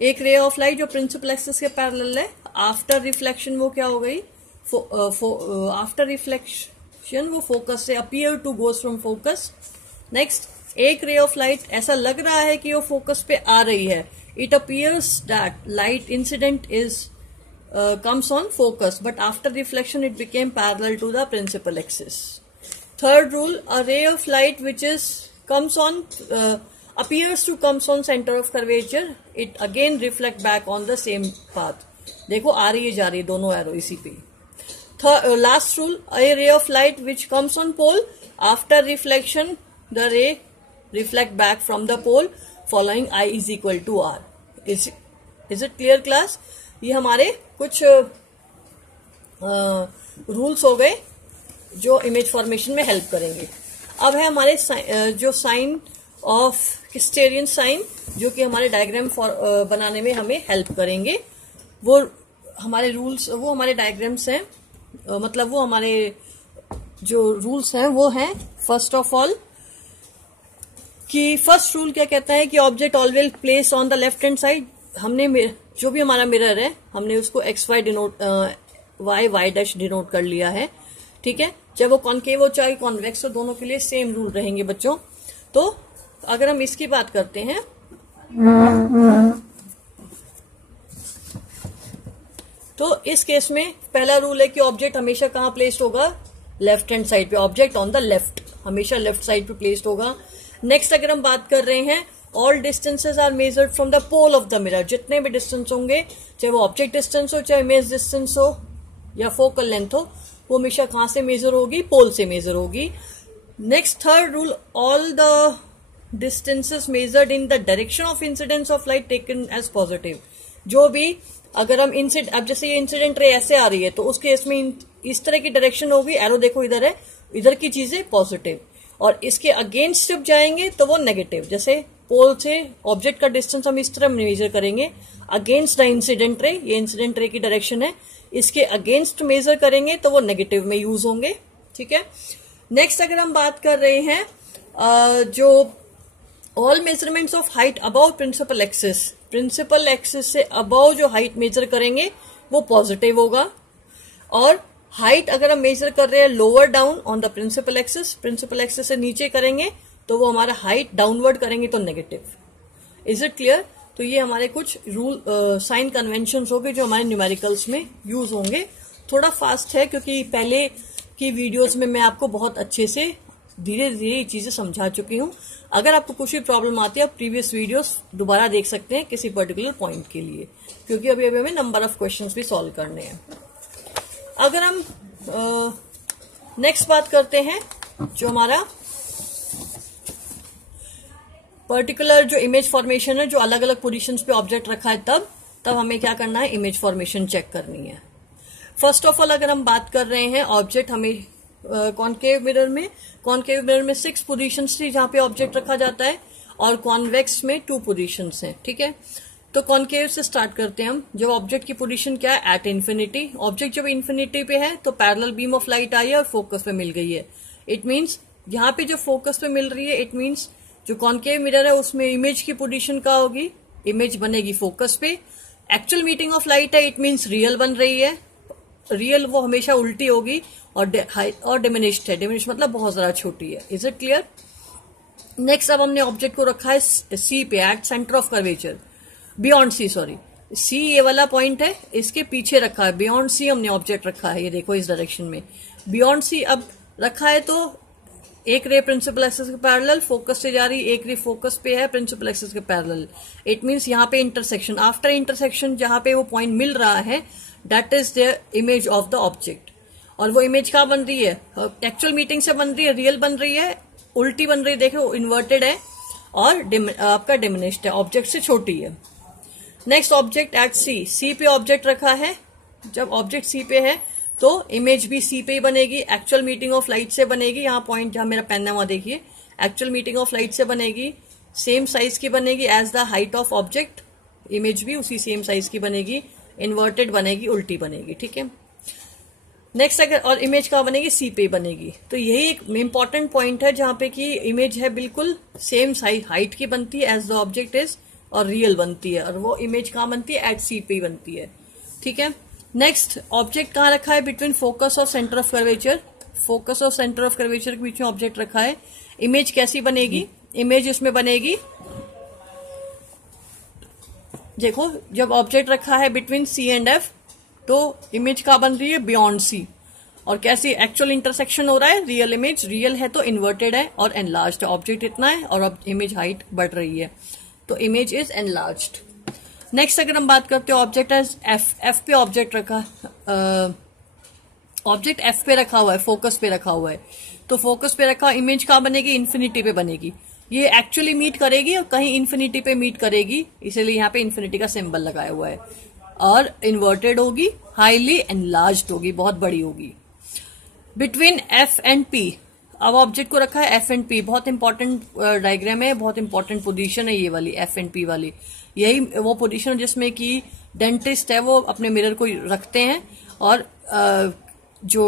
एक रे ऑफ लाइट जो प्रिंसिपल एक्सिस के पैरेलल है, आफ्टर रिफ्लेक्शन वो क्या हो गई, आफ्टर रिफ्लेक्शन वो फोकस से appear to goes from focus. Next एक रे ऑफ लाइट ऐसा लग रहा है कि वो फोकस पे आ रही है, it appears that light incident is comes on focus, but after reflection it became parallel to the principal axis. Third rule, a ray of light which is comes on appears to comes on center of curvature, it again reflect back on the same path. देखो आ रही है जा रही है दोनों arrow इसी पे। Last rule, a ray of light which comes on pole, after reflection the ray reflect back from the pole following I is equal to R. Is it clear class? ये हमारे कुछ रूल्स हो गए जो image formation में help करेंगे। अब है हमारे जो साइन ऑफ क्रिस्टेरियन साइन, जो कि हमारे डायग्राम बनाने में हमें हेल्प करेंगे। वो हमारे रूल्स, वो हमारे डायग्राम्स हैं, मतलब वो हमारे जो रूल्स हैं वो हैं, फर्स्ट ऑफ ऑल कि फर्स्ट रूल क्या कहता है कि object always place on the left hand side. हमने जो भी हमारा मिरर है हमने उसको X Y denote Y dash denote कर लिया है, ठीक है। चाहे वो कॉनकेव हो चाहे कॉन्वेक्स हो, दोनों के लिए सेम रूल रहेंगे बच्चों। तो अगर हम इसकी बात करते हैं तो इस केस में पहला रूल है कि ऑब्जेक्ट हमेशा कहाँ प्लेस्ड होगा, लेफ्ट हैंड साइड पे। ऑब्जेक्ट ऑन द लेफ्ट, हमेशा लेफ्ट साइड पे प्लेस्ड होगा। नेक्स्ट अगर हम बात कर रहे हैं, all distances are measured from the pole of the mirror. जितने भी डिस्टेंस होंगे, चाहे वो ऑब्जेक्ट डिस्टेंस हो, चाहे इमेज डिस्टेंस हो या फोकल लेंथ हो, वो हमेशा कहां से मेजर होगी, पोल से मेजर होगी। Next third rule, all the distances measured in the direction of incidence of light taken as positive. जो भी अगर हम अब जैसे ये इंसिडेंट रे ऐसे आ रही है तो उस केस में इस तरह की डायरेक्शन होगी, एरो देखो इधर है, इधर की चीजें पॉजिटिव, और इसके अगेंस्ट जब जाएंगे तो वो नेगेटिव। जैसे पोल से ऑब्जेक्ट का डिस्टेंस हम इस तरह मेजर करेंगे अगेंस्ट द इंसिडेंट रे, ये इंसिडेंट रे की डायरेक्शन है, इसके अगेंस्ट मेजर करेंगे तो वो नेगेटिव में यूज होंगे, ठीक है। नेक्स्ट अगर हम बात कर रहे हैं जो all measurements of height above principal axis, principal axis से अबव जो हाइट मेजर करेंगे वो पॉजिटिव होगा, और हाइट अगर हम मेजर कर रहे हैं lower down on the principal axis, principal axis से नीचे करेंगे तो वो हमारा हाइट डाउनवर्ड करेंगे तो नेगेटिव। Is it clear? तो ये हमारे कुछ रूल साइन कन्वेंशंस हो गए जो हमारे न्यूमेरिकल्स में यूज होंगे। थोड़ा फास्ट है क्योंकि पहले की वीडियोस में मैं आपको बहुत अच्छे से धीरे धीरे ये चीजें समझा चुकी हूँ। अगर आपको कुछ भी प्रॉब्लम आती है आप प्रीवियस वीडियोस दोबारा देख सकते हैं किसी पर्टिकुलर पॉइंट के लिए, क्योंकि अभी हमें नंबर ऑफ क्वेश्चंस भी सॉल्व करने हैं। अगर हम नेक्स्ट बात करते हैं जो हमारा पर्टिकुलर जो इमेज फॉर्मेशन है, जो अलग अलग पोजीशंस पे ऑब्जेक्ट रखा है, तब हमें क्या करना है, इमेज फॉर्मेशन चेक करनी है। फर्स्ट ऑफ ऑल अगर हम बात कर रहे हैं ऑब्जेक्ट, हमें कॉनकेव मिरर में 6 पोजीशंस थी जहां पे ऑब्जेक्ट रखा जाता है, और कॉन्वेक्स में 2 पोजीशंस हैं, ठीक है। तो कॉनकेव से स्टार्ट करते हैं हम। जब ऑब्जेक्ट की पोजीशन क्या है, एट इन्फिनिटी। ऑब्जेक्ट जब इन्फिनिटी पे है तो पैरेलल बीम ऑफ लाइट आई है और फोकस पे मिल गई है। इट मीन्स यहाँ पे जो फोकस पे मिल रही है, इट मीन्स जो कॉनकेव मिरर है उसमें इमेज की पोजीशन क्या होगी, इमेज बनेगी फोकस पे। एक्चुअल मीटिंग ऑफ लाइट है, इट मीन्स रियल बन रही है। रियल वो हमेशा उल्टी होगी, और डिमिनिश्ड है, डिमिनिश्ड मतलब बहुत ज्यादा छोटी है। Is it clear? नेक्स्ट अब हमने ऑब्जेक्ट को रखा है सी पे, at centre of curvature, beyond C, sorry C ये वाला पॉइंट है, इसके पीछे रखा है, बियॉन्ड सी हमने ऑब्जेक्ट रखा है, ये देखो इस डायरेक्शन में बियॉन्ड सी अब रखा है। तो एक रे प्रिंसिपल एक्सिस के पैरेलल फोकस से जा रही, एक रे फोकस पे है प्रिंसिपल एक्सिस के पैरेलल। इट मींस यहाँ पे इंटरसेक्शन, आफ्टर इंटरसेक्शन जहां पे वो पॉइंट मिल रहा है that is the image of the object. और वो इमेज कहाँ बन रही है? एक्चुअल मीटिंग से बन रही है, रियल बन रही है, उल्टी बन रही है, देखो इन्वर्टेड है और आपका डिमिनिश्ड है, ऑब्जेक्ट से छोटी है। नेक्स्ट ऑब्जेक्ट एट सी, सी पे ऑब्जेक्ट रखा है। जब ऑब्जेक्ट सी पे है तो इमेज भी सी पे ही बनेगी, एक्चुअल मीटिंग ऑफ लाइट से बनेगी। यहाँ पॉइंट जहां मेरा पेन है वहां देखिए, एक्चुअल मीटिंग ऑफ लाइट से बनेगी, सेम साइज की बनेगी as the height of object, image भी उसी सेम साइज की बनेगी, इन्वर्टेड बनेगी, उल्टी बनेगी, ठीक है। नेक्स्ट अगर और इमेज कहाँ बनेगी? सी पे बनेगी। तो यही एक इंपॉर्टेंट पॉइंट है जहां पे कि इमेज है बिल्कुल सेम साइज हाइट की बनती है एज द ऑब्जेक्ट इज, और रियल बनती है, और वो इमेज कहाँ बनती है? एट सी पे बनती है, ठीक है। नेक्स्ट ऑब्जेक्ट कहाँ रखा है? बिटवीन फोकस और सेंटर ऑफ कर्वेचर, फोकस और सेंटर ऑफ कर्वेचर के बीच में ऑब्जेक्ट रखा है। इमेज कैसी बनेगी? इमेज इसमें बनेगी, देखो जब ऑब्जेक्ट रखा है बिटवीन सी एंड एफ तो इमेज कहाँ बन रही है? Beyond C. और कैसी? एक्चुअल इंटरसेक्शन हो रहा है, रियल इमेज, रियल है तो इन्वर्टेड है और एनलार्ज्ड है, ऑब्जेक्ट इतना है और अब इमेज हाइट बढ़ रही है, तो इमेज इज एनलार्ज्ड। नेक्स्ट अगर हम बात करते हैं ऑब्जेक्ट एज एफ, एफ पे ऑब्जेक्ट रखा, ऑब्जेक्ट एफ पे रखा हुआ है, फोकस पे रखा हुआ है, तो फोकस पे रखा, इमेज कहाँ बनेगी? इन्फिनिटी पे बनेगी। ये एक्चुअली मीट करेगी और कहीं इन्फिनिटी पे मीट करेगी, इसीलिए यहाँ पे इन्फिनिटी का सिंबल लगाया हुआ है, और इन्वर्टेड होगी, हाईली एनलार्ज्ड होगी, बहुत बड़ी होगी। बिटवीन एफ एंड पी, अब ऑब्जेक्ट को रखा है एफ एंड पी, बहुत इंपॉर्टेंट डायग्राम है, बहुत इंपॉर्टेंट पोजीशन है ये वाली एफ एंड पी वाली। यही वो पोजीशन है जिसमें कि डेंटिस्ट है वो अपने मिरर को रखते हैं और जो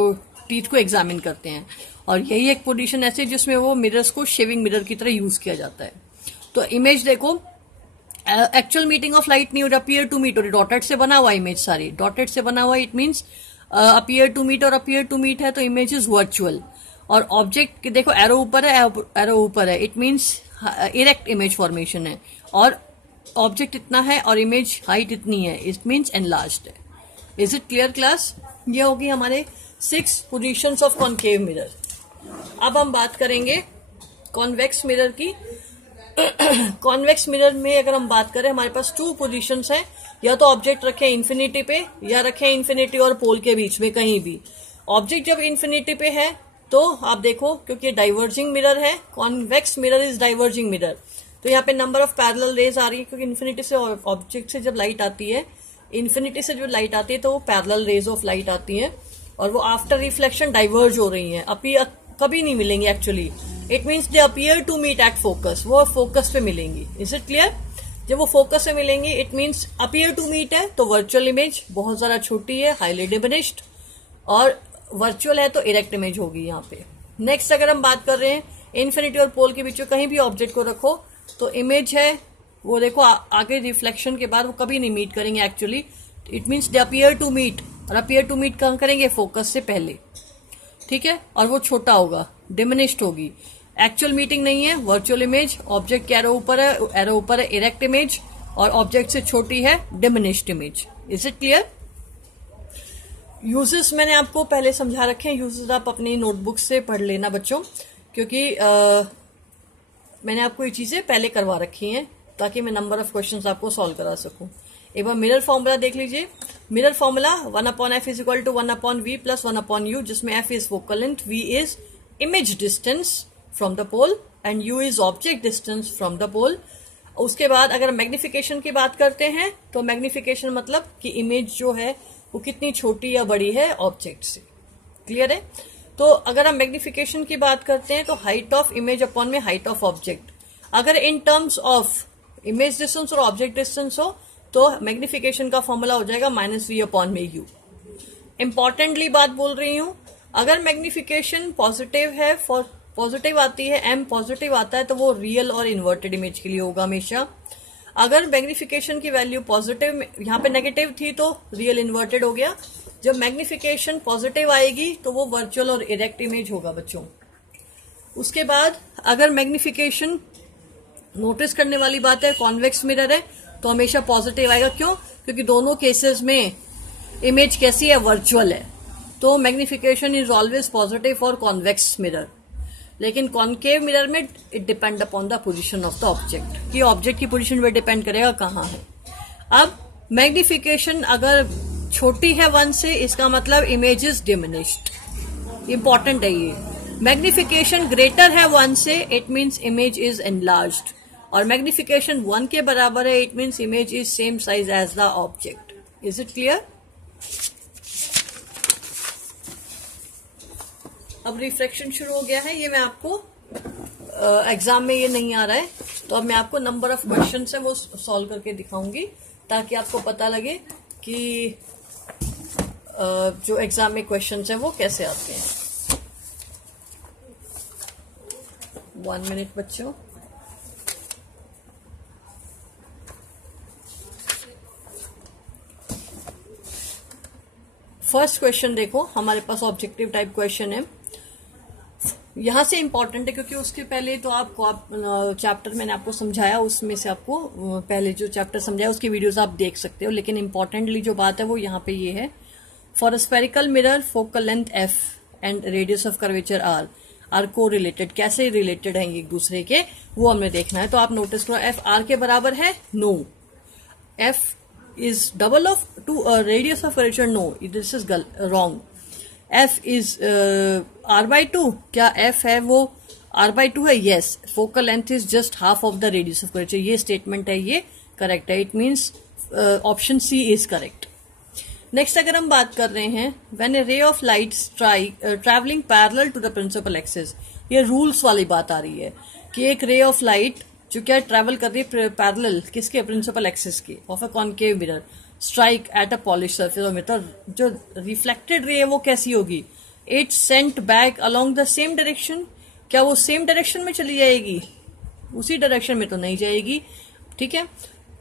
टीथ को एग्जामिन करते हैं, और यही एक पोजीशन ऐसी जिसमें वो मिरर्स को शेविंग मिरर की तरह यूज किया जाता है। तो इमेज देखो, एक्चुअल मीटिंग ऑफ लाइट नहीं हो रहा, अपीयर टू मीट हो रही, डॉटेड से बना हुआ इमेज, सारी डॉटेड से बना हुआ, it means appear to meet, और अपीयर टू मीट है तो इमेज इज वर्चुअल। और ऑब्जेक्ट देखो एरो ऊपर है, एरो ऊपर है, it means erect image formation है, और ऑब्जेक्ट इतना है और इमेज हाइट इतनी है, इट मीन्स एनलार्ज्ड है। Is it clear class? ये होगी हमारे 6 पोजीशंस ऑफ कॉनकेव मिरर। अब हम बात करेंगे कॉन्वेक्स मिरर की। कॉन्वेक्स मिरर में अगर हम बात करें, हमारे पास 2 पोजीशंस हैं, या तो ऑब्जेक्ट रखे इन्फिनिटी पे या रखे इन्फिनिटी और पोल के बीच में कहीं भी। ऑब्जेक्ट जब इन्फिनिटी पे है तो आप देखो, क्योंकि डाइवर्जिंग मिरर है, convex mirror is diverging mirror, तो यहाँ पे नंबर ऑफ पैरेलल रेज आ रही है, क्योंकि इन्फिनिटी से ऑब्जेक्ट से जब लाइट आती है, इन्फिनिटी से जो लाइट आती है तो वो पैरेलल रेज ऑफ लाइट आती है, और वो आफ्टर रिफ्लेक्शन डाइवर्ज हो रही है, कभी नहीं मिलेंगी actually. It means they appear to meet at focus, वो फोकस पे मिलेंगी। Is it clear? जब वो फोकस पे मिलेंगी it means appear to meet है तो वर्चुअल इमेज बहुत ज्यादा छोटी है, हाईली डिमिनिश्ड, और वर्चुअल है तो इरेक्ट इमेज होगी यहाँ पे। नेक्स्ट अगर हम बात कर रहे हैं इन्फिनिटी और पोल के बीच में कहीं भी ऑब्जेक्ट को रखो तो इमेज है वो देखो आगे रिफ्लेक्शन के बाद वो कभी नहीं मीट करेंगे actually, it means they appear to meet, और अपीयर टू मीट कहाँ करेंगे? फोकस से पहले, ठीक है, और वो छोटा होगा, डिमिनिश्ड होगी, एक्चुअल मीटिंग नहीं है, वर्चुअल इमेज, ऑब्जेक्ट के एरो ऊपर है इरेक्ट इमेज, और ऑब्जेक्ट से छोटी है diminished image. Is it clear? Uses मैंने आपको पहले समझा रखे हैं, यूजेस आप अपनी नोटबुक से पढ़ लेना बच्चों, क्योंकि मैंने आपको ये चीजें पहले करवा रखी हैं ताकि मैं नंबर ऑफ क्वेश्चंस आपको सॉल्व करा सकूं। एक बार मिरर फॉर्मूला देख लीजिए। Mirror formula 1/f is equal to 1/v plus 1/u, जिसमें f is focal length, v is image distance from the pole and u is object distance from the pole. उसके बाद अगर मैग्निफिकेशन की बात करते हैं तो मैग्निफिकेशन मतलब कि इमेज जो है वो कितनी छोटी या बड़ी है ऑब्जेक्ट से। क्लियर है? तो अगर हम मैग्निफिकेशन की बात करते हैं तो हाइट ऑफ इमेज अपॉन में हाइट ऑफ ऑब्जेक्ट, अगर in terms of image distance और ऑब्जेक्ट डिस्टेंस हो तो मैग्निफिकेशन का फॉर्मूला हो जाएगा -v/u। इंपॉर्टेंटली बात बोल रही हूं, अगर मैग्निफिकेशन पॉजिटिव है, पॉजिटिव आती है, m पॉजिटिव आता है तो वो रियल और इन्वर्टेड इमेज के लिए होगा हमेशा। अगर मैग्निफिकेशन की वैल्यू पॉजिटिव, यहाँ पे नेगेटिव थी तो रियल इन्वर्टेड हो गया, जब मैग्निफिकेशन पॉजिटिव आएगी तो वो वर्चुअल और इरेक्ट इमेज होगा बच्चों। उसके बाद अगर मैग्निफिकेशन, नोटिस करने वाली बात है, कॉन्वेक्स मिरर है तो हमेशा पॉजिटिव आएगा। क्यों? क्योंकि दोनों केसेस में इमेज कैसी है? वर्चुअल है, तो magnification is always positive for convex mirror. लेकिन कॉन्केव मिरर में it depend upon the position of the object, कि ऑब्जेक्ट की पोजीशन पे डिपेंड करेगा कहाँ है। अब मैग्निफिकेशन अगर छोटी है 1 से, इसका मतलब इमेज इज डिमिनिश्ड, इंपॉर्टेंट है ये। मैग्निफिकेशन ग्रेटर है 1 से, it means image is enlarged, और मैग्निफिकेशन 1 के बराबर है, it means image is same size as the object. Is it clear? अब रिफ्रैक्शन शुरू हो गया है, ये मैं आपको एग्जाम में ये नहीं आ रहा है, तो अब मैं आपको नंबर ऑफ क्वेश्चन है वो सॉल्व करके दिखाऊंगी, ताकि आपको पता लगे कि जो एग्जाम में क्वेश्चन है वो कैसे आते हैं। 1 मिनट बच्चों। फर्स्ट क्वेश्चन देखो, हमारे पास ऑब्जेक्टिव टाइप क्वेश्चन है। यहां से इंपॉर्टेंट है क्योंकि उसके पहले तो आपको चैप्टर मैंने आपको समझाया, उसमें से आपको पहले जो चैप्टर समझाया उसकी वीडियोस आप देख सकते हो, लेकिन इंपॉर्टेंटली जो बात है वो यहाँ पे ये है, for a spherical mirror focal length f and radius of curvature R को रिलेटेड। कैसे रिलेटेड हैं एक दूसरे के, वो हमें देखना है। तो आप नोटिस करो, f r के बराबर है? No. f is double of two radius of curvature? No, this is wrong. f is r/2, क्या f है वो r/2 है? Yes. Focal length is just half of the radius of curvature, ये statement है, ये करेक्ट है। It means option C is correct. Next अगर हम बात कर रहे हैं, when a ray of light travelling parallel to the principal axis, ये रूल्स वाली बात आ रही है कि एक रे ऑफ लाइट जो क्या ट्रैवल कर रही है पैरेलल किसके? प्रिंसिपल एक्सिस के, of a concave mirror, strike at a polish surface of mirror. जो रिफ्लेक्टेड रे है वो कैसी होगी? It sent back along the same direction, क्या वो सेम डायरेक्शन में चली जाएगी? उसी डायरेक्शन में तो नहीं जाएगी, ठीक है।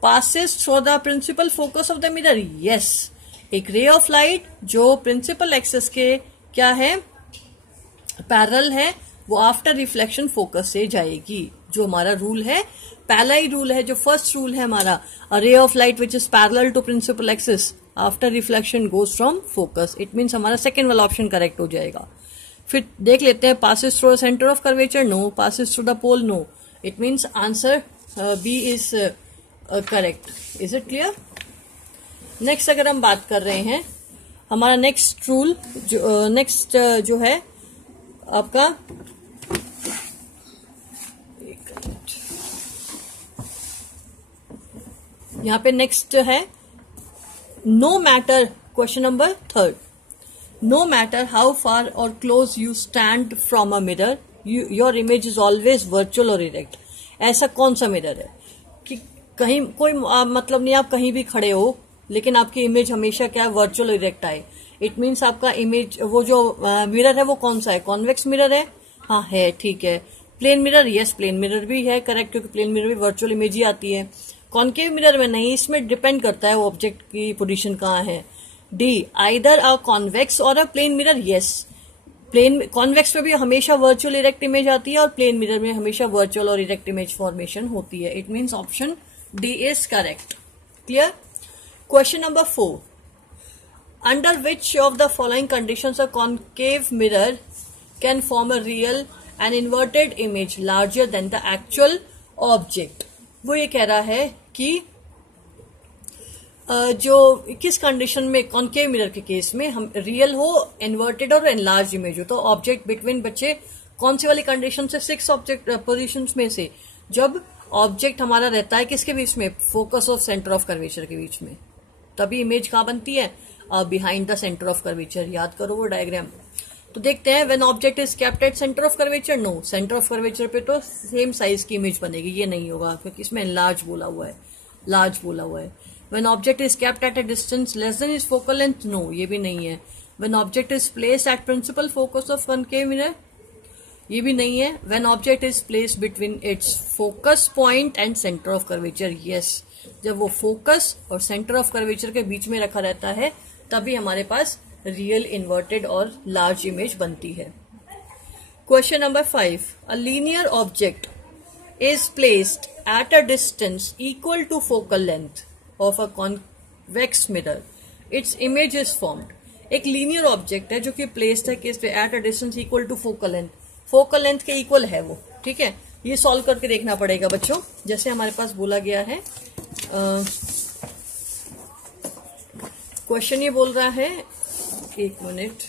Passes through the principal focus of the mirror, yes. एक रे ऑफ लाइट जो प्रिंसिपल एक्सिस के क्या है? पैरेलल है, वो आफ्टर रिफ्लेक्शन फोकस से जाएगी। जो हमारा रूल है, पहला ही रूल है, जो फर्स्ट रूल है हमारा, a ray of light which is parallel to principal axis after reflection goes from focus. It means हमारा सेकेंड वाला ऑप्शन करेक्ट हो जाएगा। फिर देख लेते हैं, passes through centre of curvature, no. Passes through the pole, no. It means answer B is correct. Is it clear? Next अगर हम बात कर रहे हैं, हमारा नेक्स्ट रूल नेक्स्ट जो है आपका, यहां पे नेक्स्ट है, no matter, question number 3, no matter how far or close you stand from a mirror, your image is always virtual or erect. ऐसा कौन सा मिरर है कि कहीं कोई मतलब नहीं, आप कहीं भी खड़े हो लेकिन आपकी इमेज हमेशा क्या है? वर्चुअल इरेक्ट आए। इट मीन्स आपका इमेज, वो जो मिरर है वो कौन सा है? कॉन्वेक्स मिरर है? हाँ है, ठीक है। Plane mirror, yes, plane mirror भी है करेक्ट, क्योंकि प्लेन मिरर भी वर्चुअल इमेज ही आती है। कॉन्केव मिरर में नहीं, इसमें डिपेंड करता है वो ऑब्जेक्ट की पोजीशन कहाँ है। D, either a convex or a plane mirror, yes. Plane convex में भी हमेशा वर्चुअल इरेक्ट इमेज आती है और प्लेन मिरर में हमेशा virtual or erect image formation होती है। It means option D is correct. Clear? Question number 4. Under which of the following conditions a concave mirror can form a real and inverted image larger than the actual object? वो ये कह रहा है कि जो किस कंडीशन में concave mirror के केस में हम रियल हो, इन्वर्टेड और एनलार्ज इमेज हो, तो ऑब्जेक्ट बिटवीन बच्चे कौन सी वाली कंडीशन से? 6 ऑब्जेक्ट पोजीशंस में से जब ऑब्जेक्ट हमारा रहता है किसके बीच में? Focus of centre of curvature के बीच में, तभी इमेज कहां बनती है? Behind the centre of curvature. याद करो वो डायग्राम। तो देखते हैं, when object is kept at centre of curvature, no. Centre of curvature पे तो सेम साइज की इमेज बनेगी, ये नहीं होगा क्योंकि इसमें लार्ज बोला हुआ है, लार्ज बोला हुआ है। When object is kept at a distance less than is focal length, no, ये भी नहीं है। When object is place at principal focus of concave mirror, ये भी नहीं है। When object is place between its focus point and centre of curvature, yes. जब वो फोकस और सेंटर ऑफ कर्वेचर के बीच में रखा रहता है तभी हमारे पास रियल, इन्वर्टेड और लार्ज इमेज बनती है। Question number 5. A linear object is placed at a distance equal to focal length of a convex mirror, its image is formed. एक लीनियर ऑब्जेक्ट है जो कि प्लेस्ड है किस पे? At a distance equal to focal length. Focal length के equal है वो, ठीक है। ये सॉल्व करके देखना पड़ेगा बच्चों। जैसे हमारे पास बोला गया है, क्वेश्चन ये बोल रहा है, एक minute,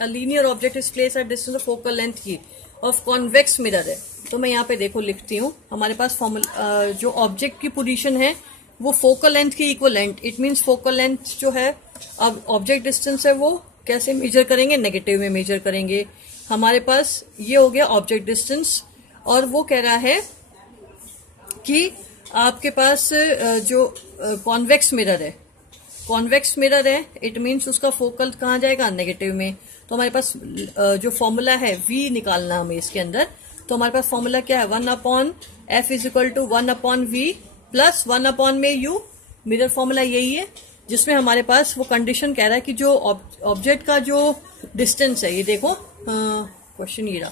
a linear object is place at distance of focal length की ऑफ कॉन्वेक्स मिरर है। तो मैं यहाँ पे देखो लिखती हूँ, हमारे पास फॉर्मूला जो ऑब्जेक्ट की पोजीशन है वो फोकल लेंथ की equivalent, it means focal length जो है, अब ऑब्जेक्ट डिस्टेंस है वो कैसे मेजर करेंगे, नेगेटिव में मेजर करेंगे। हमारे पास ये हो गया ऑब्जेक्ट डिस्टेंस, और वो कह रहा है कि आपके पास जो कॉन्वेक्स मिरर है, कॉन्वेक्स मिरर है, इट मीन्स उसका फोकल कहाँ जाएगा, नेगेटिव में। तो हमारे पास जो फॉर्मूला है V निकालना हमें इसके अंदर, तो हमारे पास फॉर्मूला क्या है, 1/f is equal to 1/v plus 1/में u। मिरर फॉर्मूला यही है, जिसमें हमारे पास वो कंडीशन कह रहा है कि जो ऑब्जेक्ट का जो डिस्टेंस है, ये देखो क्वेश्चन ये रहा,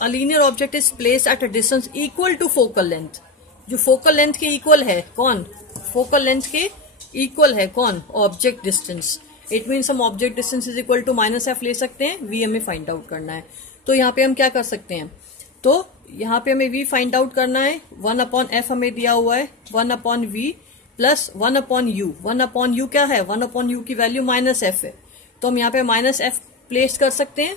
a linear object is place at a distance equal to focal length. जो फोकल लेंथ के इक्वल है कौन, फोकल लेंथ के इक्वल है कौन, ऑब्जेक्ट डिस्टेंस। इट मीन्स हम object distance is equal to -f ले सकते हैं, v हमें फाइंड आउट करना है। तो यहाँ पे हम क्या कर सकते हैं, तो यहाँ पे हमें v फाइंड आउट करना है, 1/f हमें दिया हुआ है, 1/v प्लस 1/u। 1/u क्या है, 1/u की वैल्यू -f है, तो हम यहाँ पे -f प्लेस कर सकते हैं,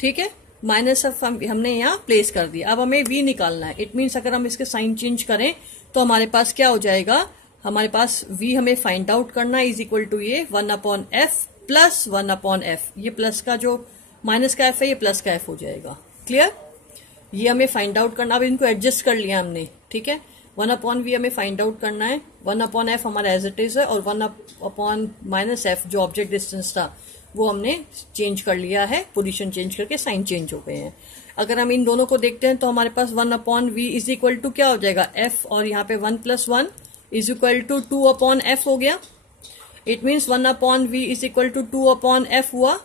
ठीक है। -f हमने यहाँ प्लेस कर दिया। अब हमें v निकालना है, इट मीन्स अगर हम इसके साइन चेंज करें तो हमारे पास क्या हो जाएगा, हमारे पास v हमें फाइंड आउट करना है, इज इक्वल टू ये 1/f प्लस 1/f। ये प्लस का जो माइनस का f है, ये प्लस का f हो जाएगा। क्लियर, ये हमें फाइंड आउट करना। अब इनको एडजस्ट कर लिया हमने, ठीक है। 1/v हमें फाइंड आउट करना है, 1/f हमारा एज इट इज है, और 1/-f जो ऑब्जेक्ट डिस्टेंस था वो हमने चेंज कर लिया है, पोजीशन चेंज करके साइन चेंज हो गए हैं। अगर हम इन दोनों को देखते हैं तो हमारे पास 1/v इज इक्वल टू क्या हो जाएगा, f, और यहाँ पे 1 + 1 इज इक्वल टू 2/f हो गया। It means 1/v is equal to 2/f हुआ,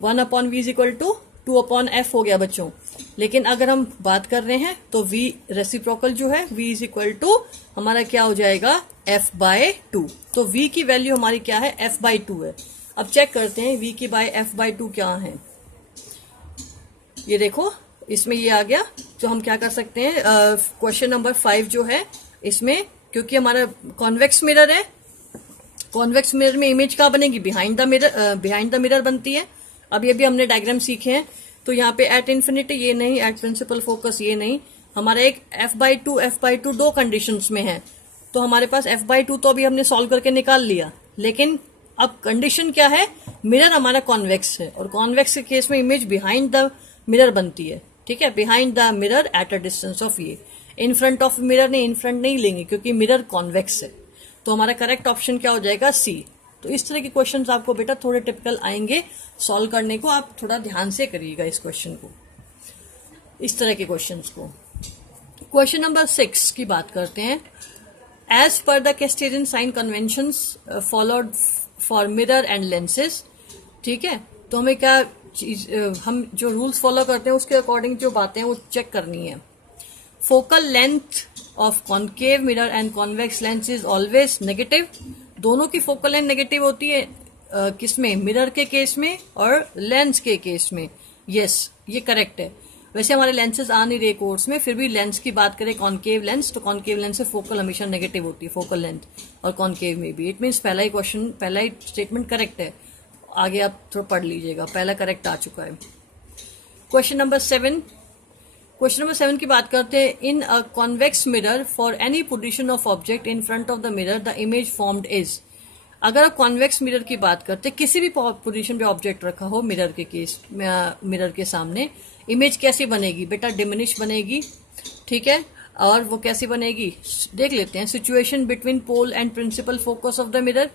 1/v is equal to 2/f हो गया बच्चों। लेकिन अगर हम बात कर रहे हैं तो v रेसिप्रोकल जो है, v इज इक्वल टू हमारा क्या हो जाएगा, f/2। तो v की वैल्यू हमारी क्या है, f/2 है। अब चेक करते हैं v की बाय f/2 क्या है। ये देखो इसमें ये आ गया, तो हम क्या कर सकते हैं, क्वेश्चन नंबर 5 जो है इसमें, क्योंकि हमारा कॉन्वेक्स मिरर है, कॉन्वेक्स मिरर में इमेज कहाँ बनेगी, बिहाइंड द मिरर बनती है। अब ये भी हमने डायग्राम सीखे हैं। तो यहाँ पे एट इन्फिनिटी ये नहीं, एट प्रिंसिपल फोकस ये नहीं, हमारा एक f/2 दो कंडीशंस में है। तो हमारे पास f/2 तो अभी हमने सॉल्व करके निकाल लिया, लेकिन अब कंडीशन क्या है, मिरर हमारा कॉन्वेक्स है, और कॉन्वेक्स के केस में इमेज बिहाइंड द मिरर बनती है, ठीक है, behind the mirror at a distance of ये। इन फ्रंट ऑफ मिरर ने इन फ्रंट नहीं लेंगे क्योंकि मिरर कॉन्वेक्स है। तो हमारा करेक्ट ऑप्शन क्या हो जाएगा, सी। तो इस तरह के क्वेश्चंस आपको बेटा थोड़े टिपिकल आएंगे सॉल्व करने को, आप थोड़ा ध्यान से करिएगा इस क्वेश्चन को, इस तरह के क्वेश्चंस को। क्वेश्चन नंबर 6 की बात करते हैं। As per the Cartesian sign conventions followed for mirror and lenses, ठीक है। तो हमें क्या चीज, हम जो रूल्स फॉलो करते हैं उसके अकॉर्डिंग जो बातें हैं वो चेक करनी है। Focal length of concave mirror and convex lens is always negative. दोनों की फोकल लेंथ नेगेटिव होती है, किसमें, मिरर के केस में और लेंस के केस में। यस, ये करेक्ट है। वैसे हमारे लेंसेज आ नहीं रहे कोर्स में, फिर भी लेंस की बात करें, कॉन्केव लेंस, तो कॉन्केव लेंस से फोकल हमेशा नेगेटिव होती है, फोकल लेंथ, और कॉन्केव में भी। इट मीन्स पहला ही क्वेश्चन, पहला ही स्टेटमेंट करेक्ट है। आगे आप थोड़ा पढ़ लीजिएगा, पहला करेक्ट आ चुका है। क्वेश्चन नंबर 7, क्वेश्चन नंबर 7 की बात करते हैं। In a convex mirror for any position of object in front of the mirror the image formed is. अगर आप कॉन्वेक्स मिरर की बात करते हैं, किसी भी पोजीशन पे ऑब्जेक्ट रखा हो मिरर के केस, मिरर के सामने, इमेज कैसी बनेगी बेटा, डिमिनिश बनेगी, ठीक है। और वो कैसी बनेगी देख लेते हैं। Situation between pole and principal focus of the mirror,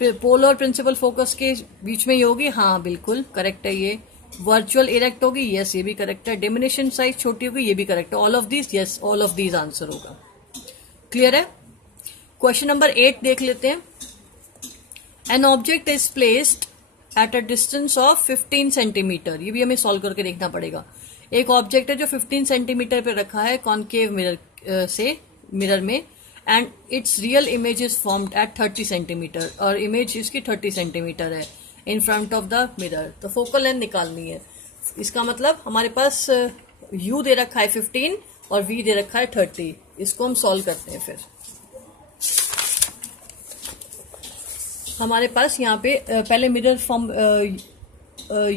pole और प्रिंसिपल फोकस के बीच में ही होगी, हाँ बिल्कुल करेक्ट है ये। वर्चुअल इरेक्ट होगी, यस ये भी करेक्ट है। डिमिनिशन साइज छोटी होगी, ये भी करेक्ट है। All of these, yes all of these answer होगा। क्लियर है। क्वेश्चन नंबर 8 देख लेते हैं। An object is placed at a distance of 15 centimetre, ये भी हमें सॉल्व करके देखना पड़ेगा। एक ऑब्जेक्ट है जो 15 सेंटीमीटर पे रखा है कॉन्केव मिरर से, मिरर में, and it's real image is formed at 30 centimetre, और इमेज इसकी 30 सेंटीमीटर है। इन फ्रंट ऑफ द मिरर। तो फोकल लेंथ निकालनी है। इसका मतलब हमारे पास u दे रखा है 15 और v दे रखा है 30। इसको हम सॉल्व करते हैं। फिर हमारे पास यहाँ पे पहले मिरर फॉर्म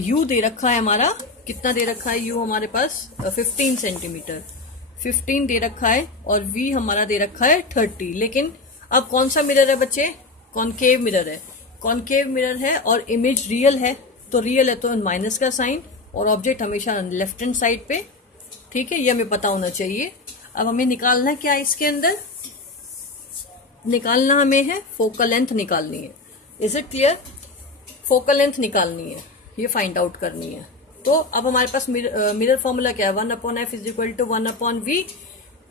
u दे रखा है हमारा, कितना दे रखा है u हमारे पास 15 सेंटीमीटर 15 दे रखा है, और v हमारा दे रखा है 30। लेकिन अब कौन सा मिरर है बच्चे? कॉनकेव मिरर है। कॉनकेव मिरर है और इमेज रियल है, तो रियल है तो माइनस का साइन, और ऑब्जेक्ट हमेशा लेफ्ट हैंड साइड पे। ठीक है, ये हमें पता होना चाहिए। अब हमें निकालना क्या है इसके अंदर? निकालना हमें है फोकल लेंथ निकालनी है। Is it clear? Focal length निकालनी है, ये फाइंड आउट करनी है। तो अब हमारे पास मिरर फॉर्मूला क्या है? 1/f is equal to 1/v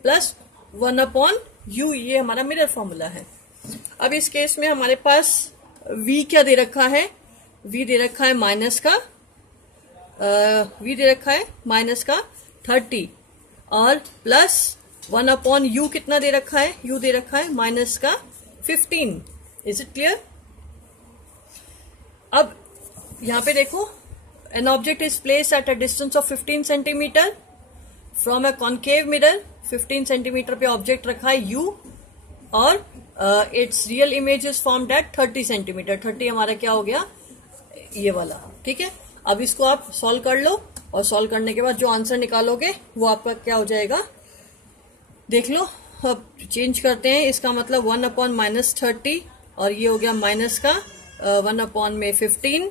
plus 1/u। ये हमारा मिरर फॉर्मूला है। अब इस केस में हमारे पास v क्या दे रखा है? v दे रखा है माइनस का माइनस का 30 और प्लस 1/u कितना दे रखा है? u दे रखा है माइनस का 15। Is it clear? अब यहां पे देखो, an object is place at a distance of 15 centimetre from a concave mirror. 15 centimetre पे ऑब्जेक्ट रखा है u, और it's real image is formed at 30 centimetre. 30 हमारा क्या हो गया? ये वाला। ठीक है, अब इसको आप सॉल्व कर लो, और सॉल्व करने के बाद जो आंसर निकालोगे वो आपका क्या हो जाएगा देख लो। अब चेंज करते हैं, इसका मतलब 1/-30, और ये हो गया माइनस का 1/15,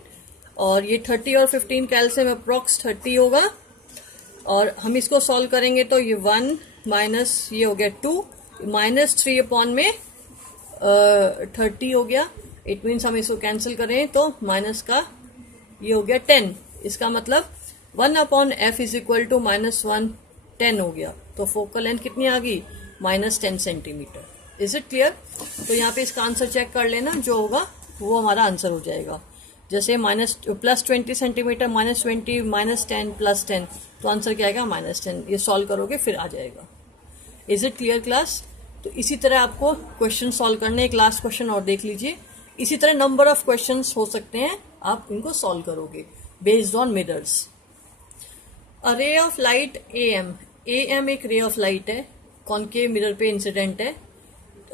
और ये 30 और 15 कैलसियम अप्रॉक्स 30 होगा। और हम इसको सॉल्व करेंगे तो ये 1 माइनस ये हो गया 2 माइनस 3/30 हो गया। इट मीन्स हम इसको कैंसिल करें तो माइनस का ये हो गया 10। इसका मतलब 1/f इज इक्वल टू -1 10 हो गया। तो फोकल लेंथ कितनी आ गई? -10 सेंटीमीटर। Is it clear? तो यहाँ पे इसका आंसर चेक कर लेना, जो होगा वो हमारा आंसर हो जाएगा। जैसे +20 सेंटीमीटर -20 -10 +10, तो आंसर क्या आएगा? -10। ये सॉल्व करोगे फिर आ जाएगा। Is it clear class? तो इसी तरह आपको क्वेश्चन सॉल्व करने। एक लास्ट क्वेश्चन और देख लीजिए। इसी तरह नंबर ऑफ क्वेश्चंस हो सकते हैं, आप इनको सॉल्व करोगे based on mirrors. A ray of light AM एक रे ऑफ लाइट है, कॉनकेव मिरर पे इंसिडेंट है।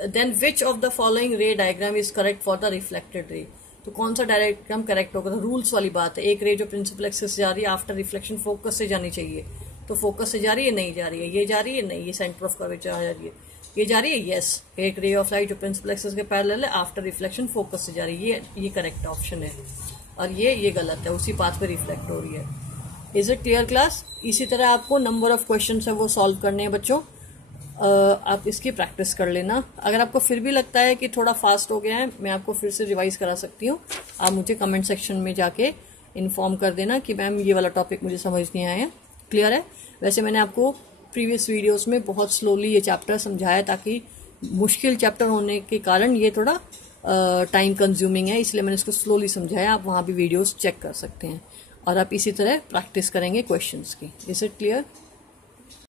Then which of the following ray diagram is correct for the reflected ray? तो कौन सा डायग्राम करेक्ट होगा? तो रूल्स वाली बात है। एक रे जो प्रिंसिपल एक्सिस से जा रही है आफ्टर रिफ्लेक्शन फोकस से जानी चाहिए, तो फोकस से जा रही है, नहीं जा रही है। ये जा रही है, नहीं। ये सेंटर ऑफ कर्वेचर आ जा रही है, ये जा रही है, यस। एक रे ऑफ लाइट जो प्रिंसिपल एक्सिस के पैरेलल है आफ्टर रिफ्लेक्शन फोकस से जा रही है, ये करेक्ट ऑप्शन है। और ये गलत है, उसी पाथ पे रिफ्लेक्ट हो रही है। Is it clear class? इसी तरह आपको नंबर ऑफ क्वेश्चन है वो सॉल्व करने हैं बच्चों। आप इसकी प्रैक्टिस कर लेना। अगर आपको फिर भी लगता है कि थोड़ा फास्ट हो गया है, मैं आपको फिर से रिवाइज करा सकती हूँ। आप मुझे कमेंट सेक्शन में जाके इन्फॉर्म कर देना कि मैम ये वाला टॉपिक मुझे समझ नहीं आया। क्लियर है? वैसे मैंने आपको प्रीवियस वीडियोस में बहुत स्लोली ये चैप्टर समझाया, ताकि मुश्किल चैप्टर होने के कारण ये थोड़ा टाइम कंज्यूमिंग है, इसलिए मैंने इसको स्लोली समझाया। आप वहाँ भी वीडियोस चेक कर सकते हैं, और आप इसी तरह प्रैक्टिस करेंगे क्वेश्चंस की। Is it clear?